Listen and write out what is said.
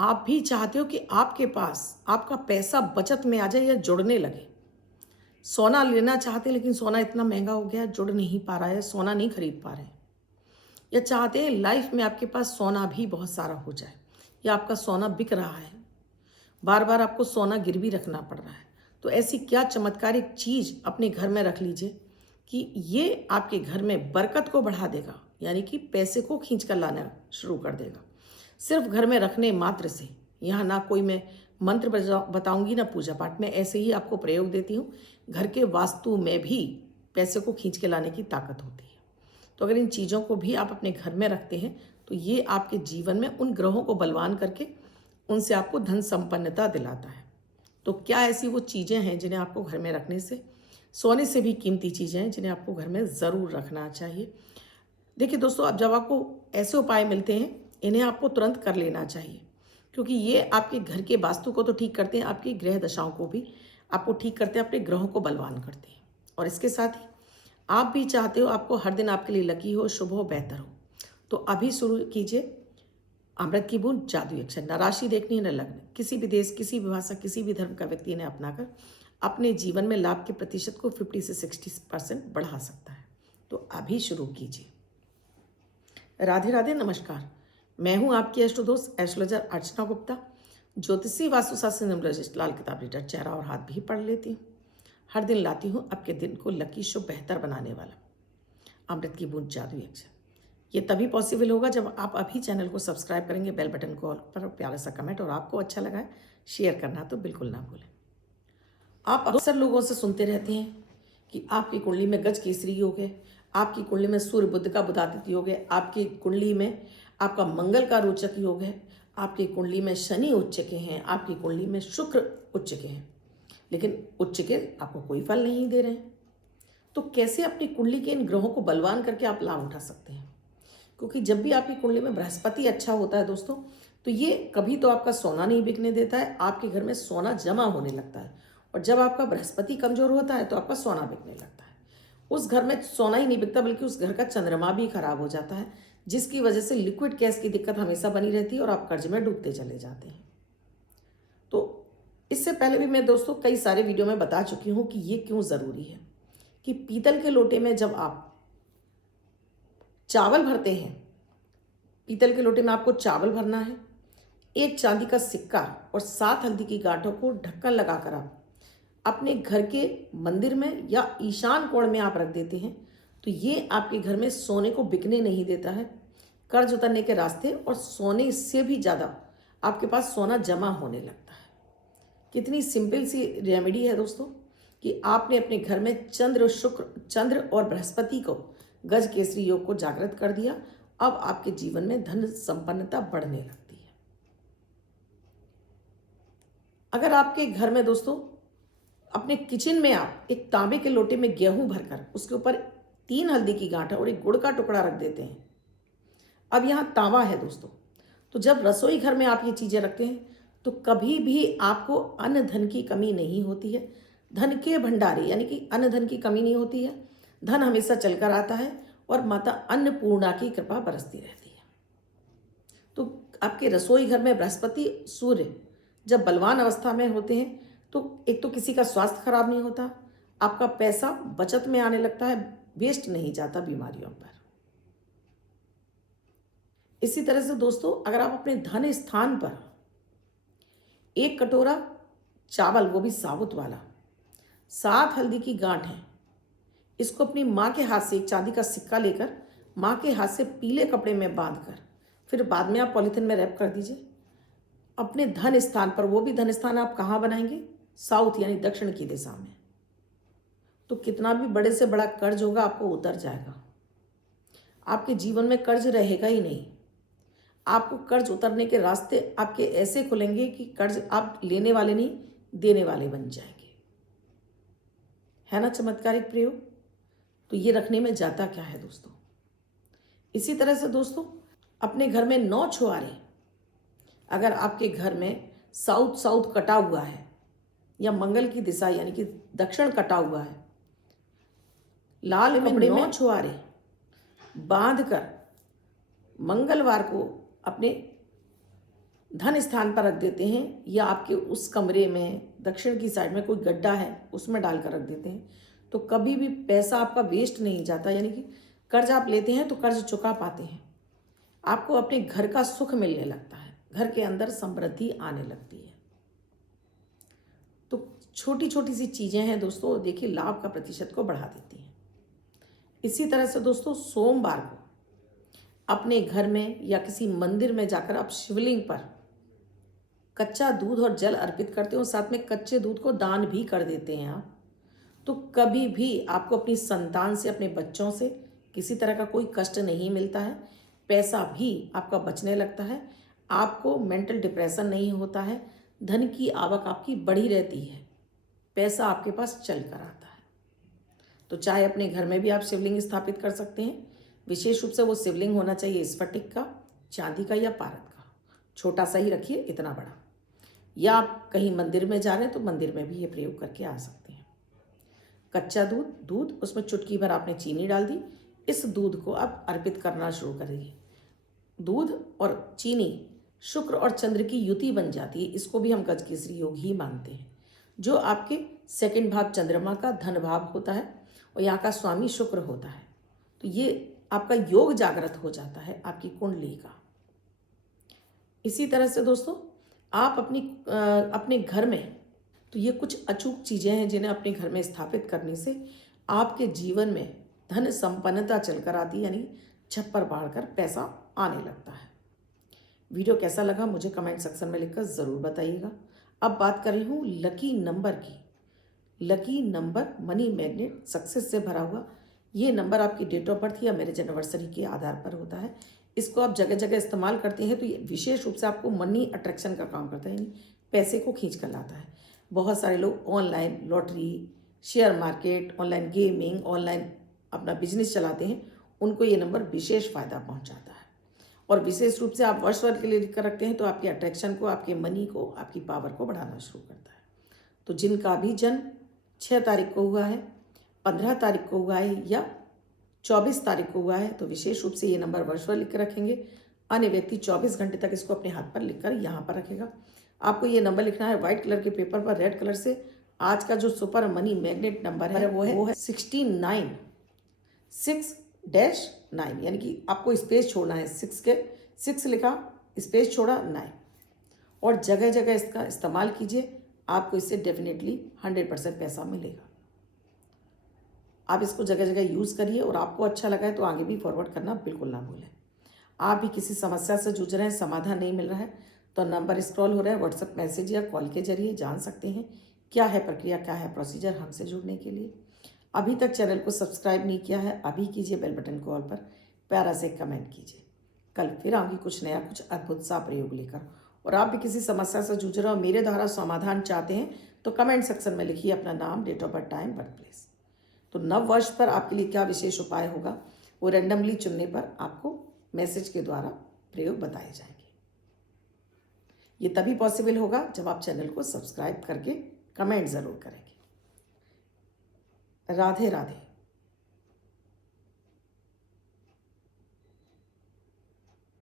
आप भी चाहते हो कि आपके पास आपका पैसा बचत में आ जाए या जुड़ने लगे। सोना लेना चाहते हैं लेकिन सोना इतना महंगा हो गया है, जुड़ नहीं पा रहा है, सोना नहीं खरीद पा रहे हैं। या चाहते हैं लाइफ में आपके पास सोना भी बहुत सारा हो जाए, या आपका सोना बिक रहा है, बार बार आपको सोना गिरवी रखना पड़ रहा है। तो ऐसी क्या चमत्कारिक चीज़ अपने घर में रख लीजिए कि ये आपके घर में बरकत को बढ़ा देगा, यानी कि पैसे को खींच कर लाना शुरू कर देगा। सिर्फ घर में रखने मात्र से, यहाँ ना कोई मैं मंत्र बताऊंगी ना पूजा पाठ में, ऐसे ही आपको प्रयोग देती हूँ। घर के वास्तु में भी पैसे को खींच के लाने की ताकत होती है। तो अगर इन चीज़ों को भी आप अपने घर में रखते हैं तो ये आपके जीवन में उन ग्रहों को बलवान करके उनसे आपको धन संपन्नता दिलाता है। तो क्या ऐसी वो चीज़ें हैं जिन्हें आपको घर में रखने से, सोने से भी कीमती चीज़ें हैं जिन्हें आपको घर में ज़रूर रखना चाहिए। देखिए दोस्तों, अब जब आपको ऐसे उपाय मिलते हैं, इन्हें आपको तुरंत कर लेना चाहिए, क्योंकि ये आपके घर के वास्तु को तो ठीक करते हैं, आपकी ग्रह दशाओं को भी आपको ठीक करते हैं, अपने ग्रहों को बलवान करते हैं। और इसके साथ ही आप भी चाहते हो आपको हर दिन आपके लिए लकी हो, शुभ हो, बेहतर हो, तो अभी शुरू कीजिए अमृत की बूंद जादुई अक्षर। न राशि देखनी है न लग्न, किसी भी देश, किसी भी भाषा, किसी भी धर्म का व्यक्ति इन्हें अपनाकर अपने जीवन में लाभ के प्रतिशत को 50 से 60% बढ़ा सकता है। तो अभी शुरू कीजिए। राधे राधे, नमस्कार। मैं हूं आपकी अष्ट दोस्त एस्ट्रोलॉजर अर्चना गुप्ता, ज्योतिषी वास्तुशास्त्र न्यूमरोलॉजिस्ट, लाल किताब रीडर, चेहरा और हाथ भी पढ़ लेती हूँ। हर दिन लाती हूँ आपके दिन को लकी, शुभ, बेहतर बनाने वाला अमृत की बूंद जादुई अक्षर। ये तभी पॉसिबल होगा जब आप अभी चैनल को सब्सक्राइब करेंगे, बेल बटन को ऑल पर, प्यारा सा कमेंट, और आपको अच्छा लगा है शेयर करना तो बिल्कुल ना भूलें। आप अक्सर लोगों से सुनते रहते हैं कि आपकी कुंडली में गज केसरी योग है, आपकी कुंडली में सूर्य बुध का बुधादित्य योग है, आपकी कुंडली में आपका मंगल का रोचक योग है, आपकी कुंडली में शनि उच्च के हैं, आपकी कुंडली में शुक्र उच्च के हैं, लेकिन उच्च के आपको कोई फल नहीं दे रहे हैं। तो कैसे अपनी कुंडली के इन ग्रहों को बलवान करके आप लाभ उठा सकते हैं? क्योंकि जब भी आपकी कुंडली में बृहस्पति अच्छा होता है दोस्तों, तो ये कभी तो आपका सोना नहीं बिकने देता है, आपके घर में सोना जमा होने लगता है। और जब आपका बृहस्पति कमजोर होता है तो आपका सोना बिकने लगता है। उस घर में सोना ही नहीं बिकता, बल्कि उस घर का चंद्रमा भी खराब हो जाता है, जिसकी वजह से लिक्विड कैश की दिक्कत हमेशा बनी रहती है और आप कर्ज में डूबते चले जाते हैं। तो इससे पहले भी मैं दोस्तों कई सारे वीडियो में बता चुकी हूँ कि ये क्यों ज़रूरी है कि पीतल के लोटे में जब आप चावल भरते हैं, पीतल के लोटे में आपको चावल भरना है, एक चांदी का सिक्का और 7 हल्दी की गांठों को ढक्कन लगाकर आप अपने घर के मंदिर में या ईशान कोण में आप रख देते हैं, तो ये आपके घर में सोने को बिकने नहीं देता है, कर्ज उतरने के रास्ते, और सोने से भी ज़्यादा आपके पास सोना जमा होने लगता है। कितनी सिंपल सी रेमेडी है दोस्तों कि आपने अपने घर में चंद्र और बृहस्पति को गज केसरी योग को जागृत कर दिया। अब आपके जीवन में धन संपन्नता बढ़ने लगती है। अगर आपके घर में दोस्तों अपने किचन में आप एक तांबे के लोटे में गेहूं भरकर उसके ऊपर 3 हल्दी की गांठ और एक गुड़ का टुकड़ा रख देते हैं। अब यहाँ तांबा है दोस्तों, तो जब रसोई घर में आप ये चीज़ें रखते हैं तो कभी भी आपको अन्न धन की कमी नहीं होती है। धन के भंडारे यानी कि अन्न धन की कमी नहीं होती है, धन हमेशा चलकर आता है और माता अन्नपूर्णा की कृपा बरसती रहती है। तो आपके रसोई घर में बृहस्पति सूर्य जब बलवान अवस्था में होते हैं तो एक तो किसी का स्वास्थ्य खराब नहीं होता, आपका पैसा बचत में आने लगता है, वेस्ट नहीं जाता बीमारियों पर। इसी तरह से दोस्तों अगर आप अपने धन स्थान पर एक कटोरा चावल, वो भी साबुत वाला, 7 हल्दी की गांठ है, इसको अपनी माँ के हाथ से एक चांदी का सिक्का लेकर माँ के हाथ से पीले कपड़े में बांधकर फिर बाद में आप पॉलीथिन में रैप कर दीजिए अपने धन स्थान पर। वो भी धन स्थान आप कहाँ बनाएंगे? साउथ यानी दक्षिण की दिशा में। तो कितना भी बड़े से बड़ा कर्ज होगा आपको उतर जाएगा, आपके जीवन में कर्ज रहेगा ही नहीं। आपको कर्ज उतरने के रास्ते आपके ऐसे खुलेंगे कि कर्ज आप लेने वाले नहीं, देने वाले बन जाएंगे। है ना चमत्कारिक प्रयोग? तो ये रखने में जाता क्या है दोस्तों? इसी तरह से दोस्तों अपने घर में 9 छुआरे, अगर आपके घर में साउथ कटा हुआ है या मंगल की दिशा यानी कि दक्षिण कटा हुआ है, लाल कपड़े में 9 छुआरे बांधकर मंगलवार को अपने धन स्थान पर रख देते हैं या आपके उस कमरे में दक्षिण की साइड में कोई गड्ढा है उसमें डालकर रख देते हैं, तो कभी भी पैसा आपका वेस्ट नहीं जाता। यानी कि कर्ज आप लेते हैं तो कर्ज चुका पाते हैं, आपको अपने घर का सुख मिलने लगता है, घर के अंदर समृद्धि आने लगती है। तो छोटी छोटी सी चीज़ें हैं दोस्तों, देखिए लाभ का प्रतिशत को बढ़ा देती हैं। इसी तरह से दोस्तों सोमवार को अपने घर में या किसी मंदिर में जाकर आप शिवलिंग पर कच्चा दूध और जल अर्पित करते हो, साथ में कच्चे दूध को दान भी कर देते हैं आप, तो कभी भी आपको अपनी संतान से, अपने बच्चों से किसी तरह का कोई कष्ट नहीं मिलता है। पैसा भी आपका बचने लगता है, आपको मेंटल डिप्रेशन नहीं होता है, धन की आवक आपकी बढ़ी रहती है, पैसा आपके पास चल कर आता है। तो चाहे अपने घर में भी आप शिवलिंग स्थापित कर सकते हैं। विशेष रूप से वो शिवलिंग होना चाहिए स्फटिक का, चांदी का या पारद का, छोटा सा ही रखिए, इतना बड़ा। या आप कहीं मंदिर में जा रहे हैं तो मंदिर में भी ये प्रयोग करके आ सकते हैं। कच्चा दूध उसमें चुटकी भर आपने चीनी डाल दी, इस दूध को आप अर्पित करना शुरू करिए। दूध और चीनी शुक्र और चंद्र की युति बन जाती है, इसको भी हम गजकेसरी योग ही मानते हैं, जो आपके सेकंड भाव चंद्रमा का धन भाव होता है और यहाँ का स्वामी शुक्र होता है। तो ये आपका योग जागृत हो जाता है आपकी कुंडली का। इसी तरह से दोस्तों आप अपने घर में, तो ये कुछ अचूक चीज़ें हैं जिन्हें अपने घर में स्थापित करने से आपके जीवन में धन संपन्नता चलकर आती है, यानी छप्पर बढ़कर पैसा आने लगता है। वीडियो कैसा लगा मुझे कमेंट सेक्शन में लिखकर ज़रूर बताइएगा। अब बात कर रही हूँ लकी नंबर की। Lucky number money magnet success से भरा हुआ, ये नंबर आपकी डेट ऑफ बर्थ या मैरिज एनिवर्सरी के आधार पर होता है। इसको आप जगह जगह इस्तेमाल करते हैं तो ये विशेष रूप से आपको मनी अट्रैक्शन का काम करता है, यानी पैसे को खींच कर लाता है। बहुत सारे लोग online lottery, share market, online gaming, online अपना बिजनेस चलाते हैं, उनको ये नंबर विशेष फ़ायदा पहुंचाता है। और विशेष रूप से आप वर्ष भर के लिए लिख कर रखते हैं तो आपके अट्रैक्शन को, आपके मनी को, आपकी पावर को बढ़ाना शुरू करता है। तो जिनका भी जन्म 6 तारीख को हुआ है, 15 तारीख को हुआ है या 24 तारीख को हुआ है, तो विशेष रूप से ये नंबर वर्ष भर लिख कर रखेंगे। अन्य व्यक्ति 24 घंटे तक इसको अपने हाथ पर लिखकर यहाँ पर रखेगा। आपको ये नंबर लिखना है व्हाइट कलर के पेपर पर रेड कलर से। आज का जो सुपर मनी मैग्नेट नंबर है वो है 69 6-9, यानी कि आपको स्पेस छोड़ना है, 6 लिखा, स्पेस छोड़ा 9, और जगह जगह इसका इस्तेमाल कीजिए। आपको इससे डेफिनेटली 100% पैसा मिलेगा। आप इसको जगह जगह यूज़ करिए और आपको अच्छा लगा है तो आगे भी फॉरवर्ड करना बिल्कुल ना भूलें। आप भी किसी समस्या से जूझ रहे हैं, समाधान नहीं मिल रहा है, तो नंबर स्क्रॉल हो रहा है, व्हाट्सएप मैसेज या कॉल के जरिए जान सकते हैं क्या है प्रक्रिया, क्या है प्रोसीजर हमसे जुड़ने के लिए। अभी तक चैनल को सब्सक्राइब नहीं किया है, अभी कीजिए, बेल बटन को ऑल पर प्यारा से कमेंट कीजिए। कल फिर आऊँगी कुछ नया, कुछ अद्भुत सा प्रयोग लेकर। और आप भी किसी समस्या से जूझ रहे हो, मेरे द्वारा समाधान चाहते हैं, तो कमेंट सेक्शन में लिखिए अपना नाम, date of birth, time, birth place. तो नव वर्ष पर आपके लिए क्या विशेष उपाय होगा वो रैंडमली चुनने पर आपको मैसेज के द्वारा प्रयोग बताए जाएंगे। ये तभी पॉसिबल होगा जब आप चैनल को सब्सक्राइब करके कमेंट ज़रूर करेंगे। राधे राधे।